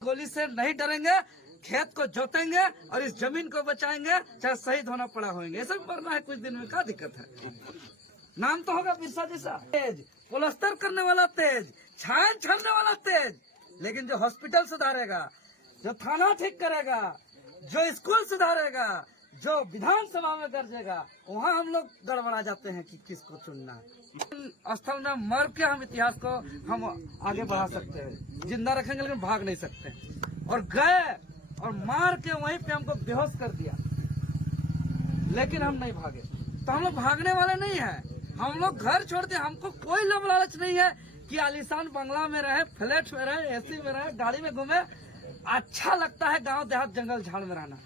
गोली से नहीं डरेंगे, खेत को जोतेंगे और इस जमीन को बचाएंगे, चाहे शहीद होना पड़ा होंगे। ऐसा भी मरना है कुछ दिन में, क्या दिक्कत है। नाम तो होगा बिरसा जैसा। तेज प्लास्टर करने वाला तेज, छान छानने वाला तेज, लेकिन जो हॉस्पिटल सुधारेगा, जो थाना ठीक करेगा, जो स्कूल सुधारेगा, जो विधानसभा में गरजेगा, वहाँ हम लोग गड़बड़ा जाते हैं कि किसको चुनना है। स्थल में मर के हम इतिहास को हम आगे बढ़ा सकते हैं, जिंदा रखेंगे लेकिन भाग नहीं सकते। और गए और मार के वहीं पे हमको बेहोश कर दिया, लेकिन हम नहीं भागे। तो हम लोग भागने वाले नहीं हैं। हम लोग घर छोड़ दे, हमको कोई लब लालच नहीं है कि आलीशान बंगला में रहे, फ्लैट में रहे, एसी में रहे, गाड़ी में घूमे। अच्छा लगता है गांव देहात जंगल झाड़ में रहना।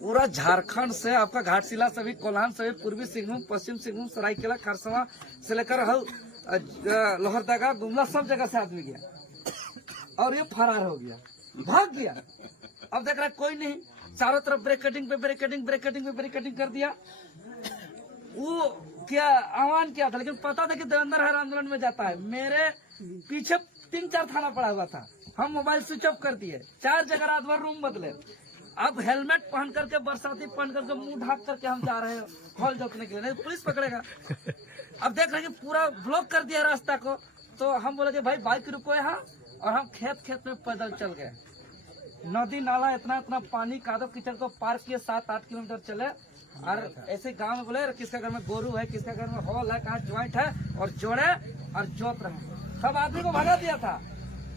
पूरा झारखंड से आपका घाटशिला से भी, कोल्हान से भी, पूर्वी सिंहभूम, पश्चिम सिंहभूम, सरायकेला, खरसवा से लेकर लोहरदगा, गुमला, सब जगह से आदमी गया और ये फरार हो गया, भाग गया। अब देख रहा है कोई नहीं, चारों तरफ ब्रेकेटिंग पे ब्रेकेटिंग, ब्रेकेटिंग पे ब्रेकेटिंग कर दिया। वो क्या आह्वान किया था, लेकिन पता था कि देवेंद्र हर आंदोलन में जाता है। मेरे पीछे 3-4 थाना पड़ा हुआ था, हम मोबाइल स्विच ऑफ कर दिए, 4 जगह रात भर रूम बदले। अब हेलमेट पहन करके, बरसाती पहन करके, मुंह ढाक करके हम जा रहे हैं हॉल जोतने के लिए, नहीं पुलिस पकड़ेगा। अब देख रहे हैं कि पूरा ब्लॉक कर दिया रास्ता को। तो हम बोले कि भाई बाइक रुको यहाँ, और हम खेत में पैदल चल गए। नदी नाला इतना पानी, कादव कीचड़ को पार किए, 7-8 किलोमीटर चले। और ऐसे गांव में बोले किसका घर में गोरू है, किसका घर में हॉल है, कहाँ ज्वाइंट है, और जोड़े और जोत रहे। सब आदमी को भगा दिया था।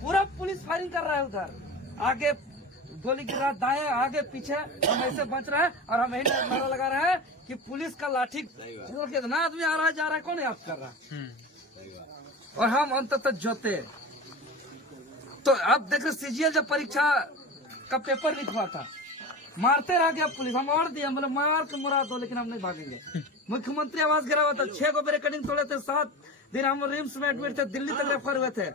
पूरा पुलिस फायरिंग कर रहा है उधर, आगे गोली गिरा, दाएं आगे पीछे, हम ऐसे बच रहे हैं। और हम यही नारा लगा रहे हैं कि पुलिस का लाठी कितना आदमी आ रहा है, जा रहा है, कौन याद कर रहा है। और हम अंततः जोते। तो अब देख रहे सीजीएल जब परीक्षा का पेपर लीक हुआ था, मारते रह गया पुलिस, हम और दिया, मतलब मार के मुरा दो, लेकिन हम नहीं भागेंगे। मुख्यमंत्री आवास गिरा हुआ था, 6 को बैरिकेडिंग तोड़े थे, 7 दिन हम रिम्स में एडमिट थे, दिल्ली तक रेफर हुए थे।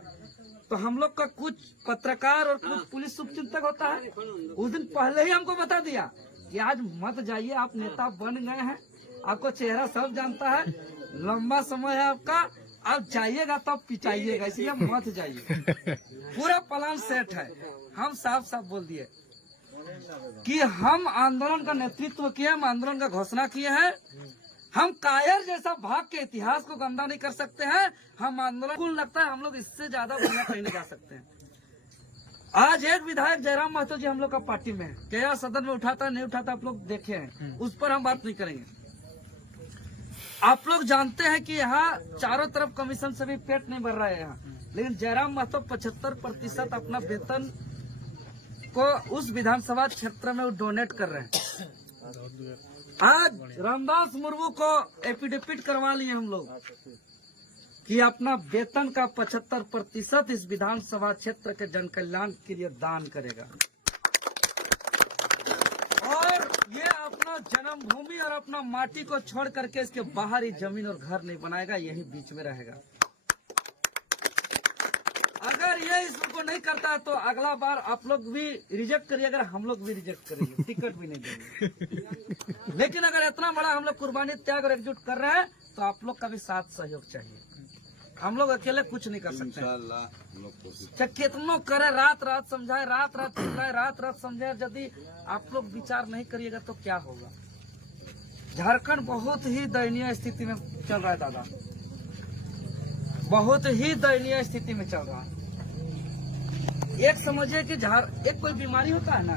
तो हम लोग का कुछ पत्रकार और कुछ पुलिस शुभचिंतक होता है, उस दिन पहले ही हमको बता दिया कि आज मत जाइए, आप नेता बन गए हैं, आपको चेहरा सब जानता है, लंबा समय है आपका, आप जाइएगा तो आप पिटाइएगा, इसलिए मत जाइए। पूरा प्लान सेट है। हम साफ साफ बोल दिए कि हम आंदोलन का नेतृत्व किए, हम आंदोलन का घोषणा किए हैं। हम कायर जैसा भाग के इतिहास को गंदा नहीं कर सकते हैं। हम आंदोलन को लगता है हम लोग इससे ज्यादा बढ़िया कहीं नहीं जा सकते हैं। आज एक विधायक जयराम महतो जी हम लोग का पार्टी में है, क्या सदन में उठाता नहीं उठाता आप लोग देखे हैं, उस पर हम बात नहीं करेंगे। आप लोग जानते हैं कि यहाँ चारों तरफ कमीशन से भी पेट नहीं भर रहा है यहाँ, लेकिन जयराम महतो 75% अपना वेतन को उस विधानसभा क्षेत्र में डोनेट कर रहे हैं। आज रामदास मुर्मू को एफिडेविट करवा लिए हम लोग कि अपना वेतन का 75% इस विधानसभा क्षेत्र के जन कल्याण के लिए दान करेगा, और ये अपना जन्मभूमि और अपना माटी को छोड़ करके इसके बाहर ही जमीन और घर नहीं बनाएगा, यही बीच में रहेगा। अगर ये इसको नहीं करता तो अगला बार आप लोग भी रिजेक्ट करिए, अगर हम लोग भी रिजेक्ट करेंगे, टिकट भी नहीं देंगे। लेकिन अगर इतना बड़ा हम लोग कुर्बानी, त्याग और एकजुट कर रहे हैं तो आप लोग का भी साथ सहयोग चाहिए। हम लोग अकेले कुछ नहीं कर सकते। चाहे कितनों करे, रात रात समझाए, रात रात चिल्लाए, रात रात समझाए, यदि आप लोग विचार नहीं करिएगा तो क्या होगा। झारखंड बहुत ही दयनीय स्थिति में चल रहा है दादा, बहुत ही दयनीय स्थिति में चल रहा है। एक समझिए कि एक कोई बीमारी होता है ना,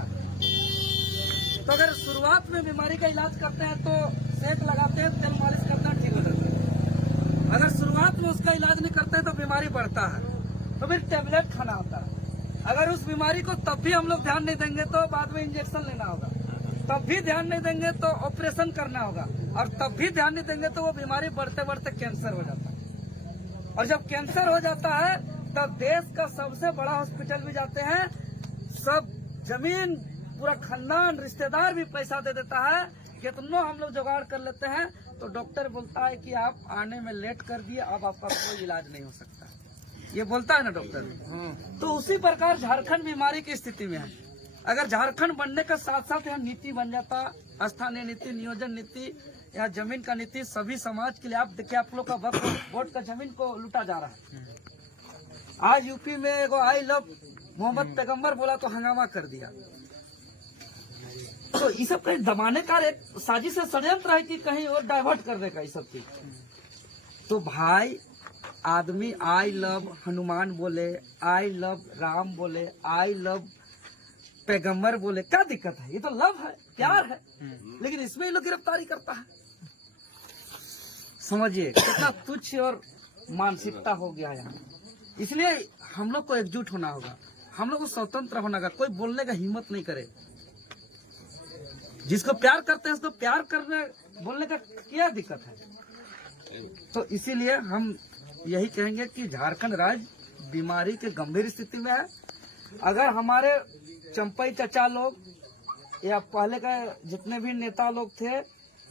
तो अगर शुरुआत में बीमारी का इलाज करते हैं तो सेक लगाते हैं, तेल मालिश करते हैं, ठीक हो जाता है। अगर शुरुआत में उसका इलाज नहीं करते हैं तो बीमारी बढ़ता है, तो फिर टेबलेट खाना होता है। अगर उस बीमारी को तब भी हम लोग ध्यान नहीं देंगे तो बाद में इंजेक्शन लेना होगा, तब भी ध्यान नहीं देंगे तो ऑपरेशन करना होगा, और तब भी ध्यान नहीं देंगे तो वो बीमारी बढ़ते बढ़ते कैंसर हो जाता है। और जब कैंसर हो जाता है तब देश का सबसे बड़ा हॉस्पिटल भी जाते हैं, सब जमीन, पूरा खानदान, रिश्तेदार भी पैसा दे देता है, कितनों हम लोग जुगाड़ कर लेते हैं, तो डॉक्टर बोलता है कि आप आने में लेट कर दिए, अब आपका कोई इलाज नहीं हो सकता। ये बोलता है ना डॉक्टर। तो उसी प्रकार झारखंड बीमारी की स्थिति में है। अगर झारखंड बनने के साथ साथ यहाँ नीति बन जाता, स्थानीय नीति, नियोजन नीति, या जमीन का नीति सभी समाज के लिए। आप देखिए, आप लोग का वोट का जमीन को लूटा जा रहा है। आज यूपी में एगो आई लव मोहम्मद पैगंबर बोला तो हंगामा कर दिया। तो ये सब कहीं दबाने का एक साजिश है, षड्यंत्र है कि कहीं और डाइवर्ट करने का ये सब चीज। तो भाई आदमी आई लव हनुमान बोले, आई लव राम बोले, आई लव पैगंबर बोले, क्या दिक्कत है? ये तो लव है, प्यार है। लेकिन इसमें ये लोग गिरफ्तारी करता है। समझिए कितना तुच्छ और मानसिकता हो गया यहाँ। इसलिए हम लोग को एकजुट होना होगा, हम लोग को स्वतंत्र होना होगा। कोई बोलने का हिम्मत नहीं करे। जिसको प्यार करते हैं उसको प्यार करने बोलने का क्या दिक्कत है? तो इसीलिए हम यही कहेंगे कि झारखंड राज्य बीमारी के गंभीर स्थिति में है। अगर हमारे चंपई चचा लोग या पहले का जितने भी नेता लोग थे,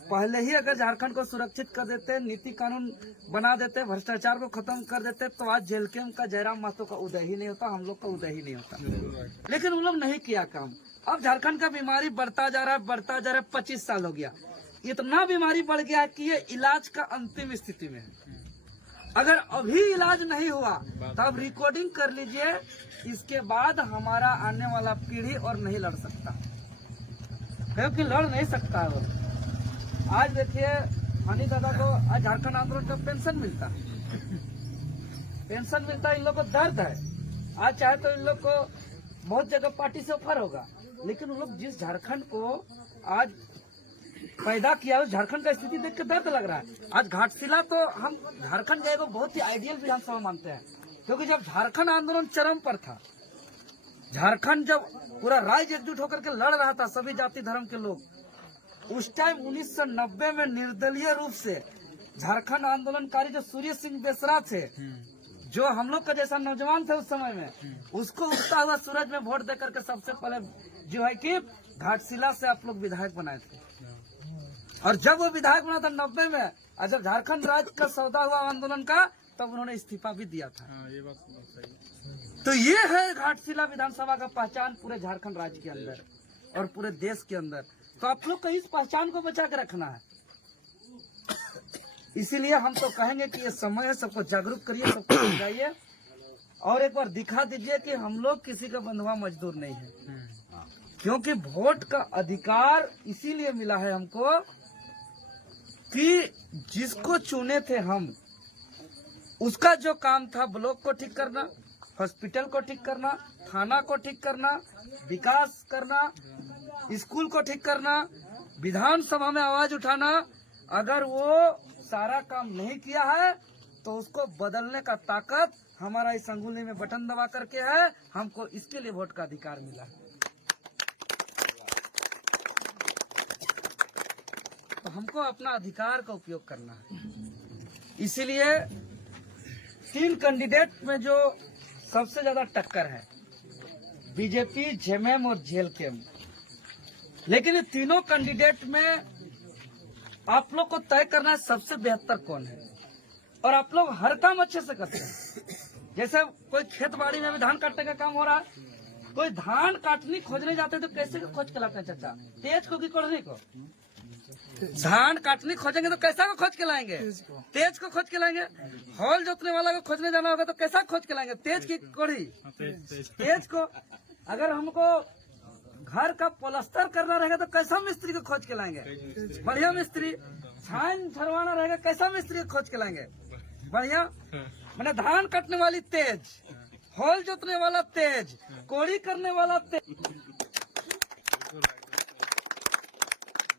पहले ही अगर झारखंड को सुरक्षित कर देते, नीति कानून बना देते, भ्रष्टाचार को खत्म कर देते, तो आज जेल के का जयराम महतो का उदय ही नहीं होता, हम लोग का उदय ही नहीं होता। लेकिन उन लोग नहीं किया काम। अब झारखंड का बीमारी बढ़ता जा रहा है, बढ़ता जा रहा है। 25 साल हो गया, इतना बीमारी बढ़ गया कि ये इलाज का अंतिम स्थिति में है। अगर अभी इलाज नहीं हुआ तो आप रिकॉर्डिंग कर लीजिए, इसके बाद हमारा आने वाला पीढ़ी और नहीं लड़ सकता, क्योंकि लड़ नहीं सकता है वो। आज देखिए हनी दादा को आज झारखंड आंदोलन का पेंशन मिलता है, पेंशन मिलता है। इन लोग को दर्द है। आज चाहे तो इन लोग को बहुत जगह पार्टी से ऑफर होगा, लेकिन उन लोग जिस झारखंड को आज पैदा किया उस झारखंड का स्थिति देख के दर्द लग रहा है। आज घाटशिला तो हम झारखंड गए को बहुत ही आइडियल विधानसभा मानते हैं, क्योंकि जब झारखंड आंदोलन चरम पर था, झारखंड जब पूरा राज्य एकजुट होकर के लड़ रहा था, सभी जाति धर्म के लोग, उस टाइम 1990 में निर्दलीय रूप से झारखंड आंदोलनकारी जो सूर्य सिंह बेसरा थे, जो हम लोग का जैसा नौजवान थे उस समय में, उसको उगता हुआ सूरज में वोट देकर के सबसे पहले जो है कि घाटशिला से आप लोग विधायक बनाए थे। और जब वो विधायक बना था 90 में, और जब झारखंड राज्य का सौदा हुआ आंदोलन का, तब उन्होंने इस्तीफा भी दिया था। ये बात सही। तो ये है घाटशिला विधानसभा का पहचान पूरे झारखंड राज्य के अंदर और पूरे देश के अंदर। तो आप लोग को इस पहचान को बचा के रखना है। इसीलिए हम तो कहेंगे कि ये समय है, सबको जागरूक करिए, सबको समझाइए और एक बार दिखा दीजिए कि हम लोग किसी का बंधुआ मजदूर नहीं है। क्योंकि वोट का अधिकार इसीलिए मिला है हमको कि जिसको चुने थे हम, उसका जो काम था ब्लॉक को ठीक करना, हॉस्पिटल को ठीक करना, थाना को ठीक करना, विकास करना, स्कूल को ठीक करना, विधानसभा में आवाज उठाना, अगर वो सारा काम नहीं किया है तो उसको बदलने का ताकत हमारा इस अंगुली में बटन दबा करके है। हमको इसके लिए वोट का अधिकार मिला है। तो हमको अपना अधिकार का उपयोग करना है। इसीलिए 3 कैंडिडेट में जो सबसे ज्यादा टक्कर है, बीजेपी, जेएमएम और जेएलकेएम। लेकिन ये तीनों कैंडिडेट में आप लोग को तय करना है सबसे बेहतर कौन है। और आप लोग हर काम अच्छे से करते हैं। जैसे कोई खेत बाड़ी में भी धान काटने का काम हो रहा है, कोई धान काटनी खोजने जाते हैं तो कैसे खोज के लाते हैं चाचा? तेज को कि कोढ़नी को? धान काटनी खोजेंगे तो कैसा को खोज के लाएंगे? तेज को खोज के लाएंगे। हॉल जोतने वाला को खोजने जाना होगा तो कैसा खोज के लाएंगे? तेज की कोढ़ी? तेज को। अगर हमको घर का प्लास्टर करना रहेगा तो कैसा मिस्त्री को खोज के लाएंगे? बढ़िया मिस्त्री। छान झरवाना रहेगा, कैसा मिस्त्री को खोज के लाएंगे? बढ़िया। मैंने धान काटने वाली तेज, हॉल जोतने वाला तेज, कोड़ी करने वाला तेज।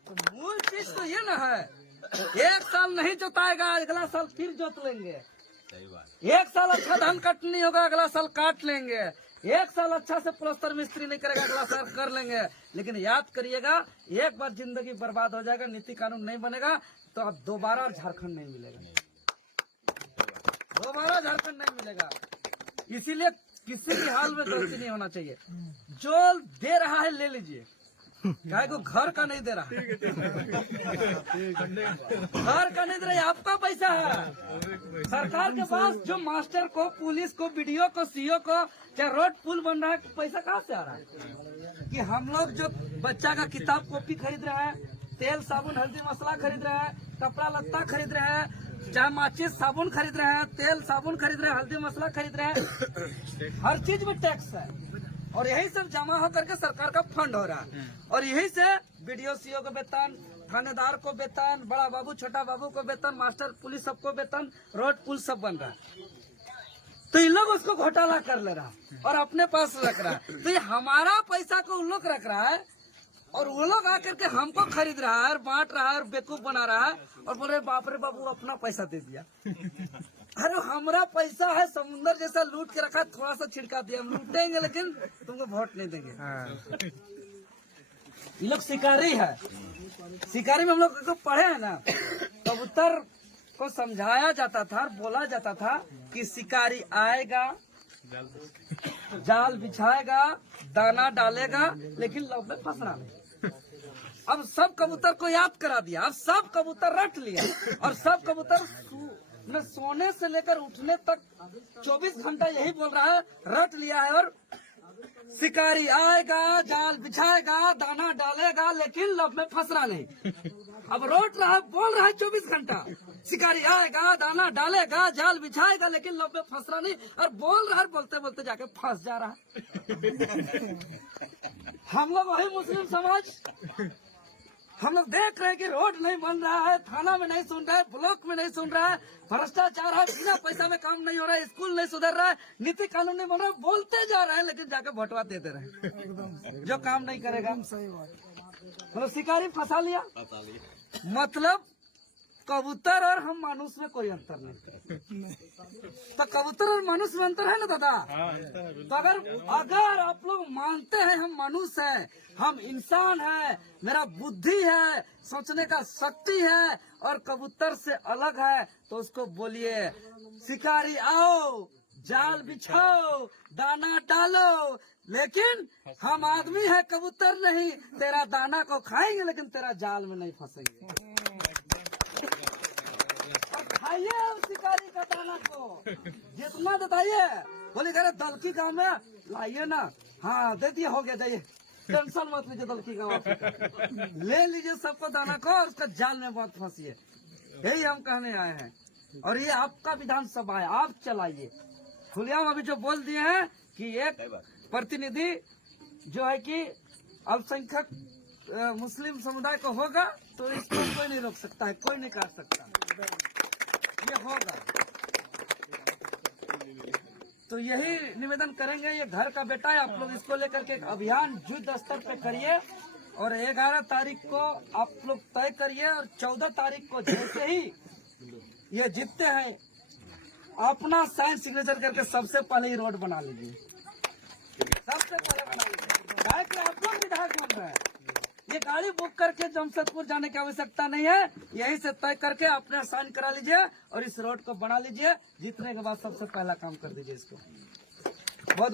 तो मूल चीज तो ये ना है, एक साल नहीं जोताएगा, अगला साल फिर जोत लेंगे। एक साल अच्छा धान काटनी होगा, अगला साल काट लेंगे। एक साल अच्छा से प्लास्टर मिस्त्री नहीं करेगा, अगला साल कर लेंगे। लेकिन याद करिएगा, एक बार जिंदगी बर्बाद हो जाएगा, नीति कानून नहीं बनेगा तो अब दोबारा झारखंड नहीं मिलेगा, दोबारा झारखंड नहीं मिलेगा। इसीलिए किसी भी हाल में गलती नहीं होना चाहिए। जो दे रहा है ले लीजिए, काहे को घर का नहीं दे रहा है, घर का नहीं दे रहा है, आपका पैसा है सरकार के पास। जो मास्टर को, पुलिस को, बीडीओ को, सीओ को, चाहे रोड पुल बन रहा है, पैसा कहाँ से आ रहा है? कि हम लोग जो बच्चा का किताब कॉपी खरीद रहे हैं, तेल साबुन हल्दी मसाला खरीद रहे हैं, कपड़ा लत्ता खरीद रहे हैं, चाहे माचिस साबुन खरीद रहे हैं, तेल साबुन खरीद रहे हैं, हल्दी मसाला खरीद रहे हैं, हर चीज में टैक्स है। और यही सब जमा होकर के सरकार का फंड हो रहा है। और यही से बीडीओ सीओ को वेतन, थानेदार को वेतन, बड़ा बाबू छोटा बाबू को वेतन, मास्टर पुलिस सबको वेतन, रोड पुल सब बन रहा है। तो इन लोग उसको घोटाला कर ले रहा है और अपने पास रख रहा है। तो ये हमारा पैसा को उन लोग रख रहा है और वो लोग आकर के हमको खरीद रहा है और बांट रहा है और बेवकूफ बना रहा है और बोल रहे बाप रे बाबू अपना पैसा दे दिया। अरे हमारा पैसा है, समुद्र जैसा लूट के रखा, थोड़ा सा छिड़का दिया, हम लूटेंगे लेकिन तुमको वोट नहीं देंगे। ये लोग शिकारी है। शिकारी में हम लोग तो पढ़े हैं ना, कबूतर को समझाया जाता था और बोला जाता था कि शिकारी आएगा, जाल बिछाएगा, दाना डालेगा, लेकिन लव में फंसना नहीं। अब सब कबूतर को याद करा दिया, अब सब कबूतर रट लिया और सब कबूतर न सोने से लेकर उठने तक 24 घंटा यही बोल रहा है, रट लिया है। और शिकारी आएगा, जाल बिछाएगा, दाना डालेगा, लेकिन लव में फंसना नहीं। अब रोट रहा है, बोल रहा है 24 घंटा, शिकारी आएगा, दाना डालेगा, जाल बिछाएगा, लेकिन लव में फंसना नहीं, और बोल रहा है, बोलते बोलते जाके फंस जा रहा है। हम लोग वही मुस्लिम समाज, हम लोग देख रहे हैं कि रोड नहीं बन रहा है, थाना में नहीं सुन रहा है, ब्लॉक में नहीं सुन रहा है, भ्रष्टाचार है, बिना पैसा में काम नहीं हो रहा है, स्कूल नहीं सुधर रहा है, नीति कानून नहीं बन रहा है, बोलते जा रहे हैं लेकिन जाके भटवा देते रहे जो काम नहीं करेगा। मतलब शिकारी फंसा लिया। मतलब कबूतर और हम मानुष में कोई अंतर नहीं। तो कबूतर और मनुष्य में अंतर है ना दादा? तो अगर आप लोग मानते हैं हम मनुष्य हैं, हम इंसान हैं, मेरा बुद्धि है, सोचने का शक्ति है और कबूतर से अलग है, तो उसको बोलिए शिकारी आओ, जाल बिछाओ, दाना डालो, लेकिन हम आदमी है, कबूतर नहीं। तेरा दाना को खाएंगे लेकिन तेरा जाल में नहीं फंसेंगे। खाइए शिकारी का दाना को जितना बताइए। बोले कह रहे दलकी गाँव में लाइए ना, हाँ दे दिए, हो गया, जाइए, टेंशन मत लीजिए, दलकी गाँव ले लीजिए सबको दाना को और उसका जाल में मत फंसिए। यही हम कहने आए हैं। और ये आपका विधानसभा है, आप चलाइए। खुलियाम अभी जो बोल दिए हैं कि एक प्रतिनिधि जो है कि अल्पसंख्यक मुस्लिम समुदाय को होगा, तो इसको कोई नहीं रोक सकता है, कोई नहीं काट सकता, ये होगा। तो यही निवेदन करेंगे, ये घर का बेटा है, आप लोग इसको लेकर के एक अभियान युद्ध स्तर पे करिए और 11 तारीख को आप लोग तय करिए और 14 तारीख को जैसे ही ये जीतते हैं अपना साइन सिग्नेचर करके सबसे पहले ही रोड बना लीजिए, सबसे पहले बना लीजिए। डायरेक्ट आप लोग विधायक बन रहे हैं, ये गाड़ी बुक करके जमशेदपुर जाने की आवश्यकता नहीं है, यहीं से तय करके अपने साइन करा लीजिए और इस रोड को बना लीजिए। जीतने के बाद सबसे पहला काम कर दीजिए इसको। बहुत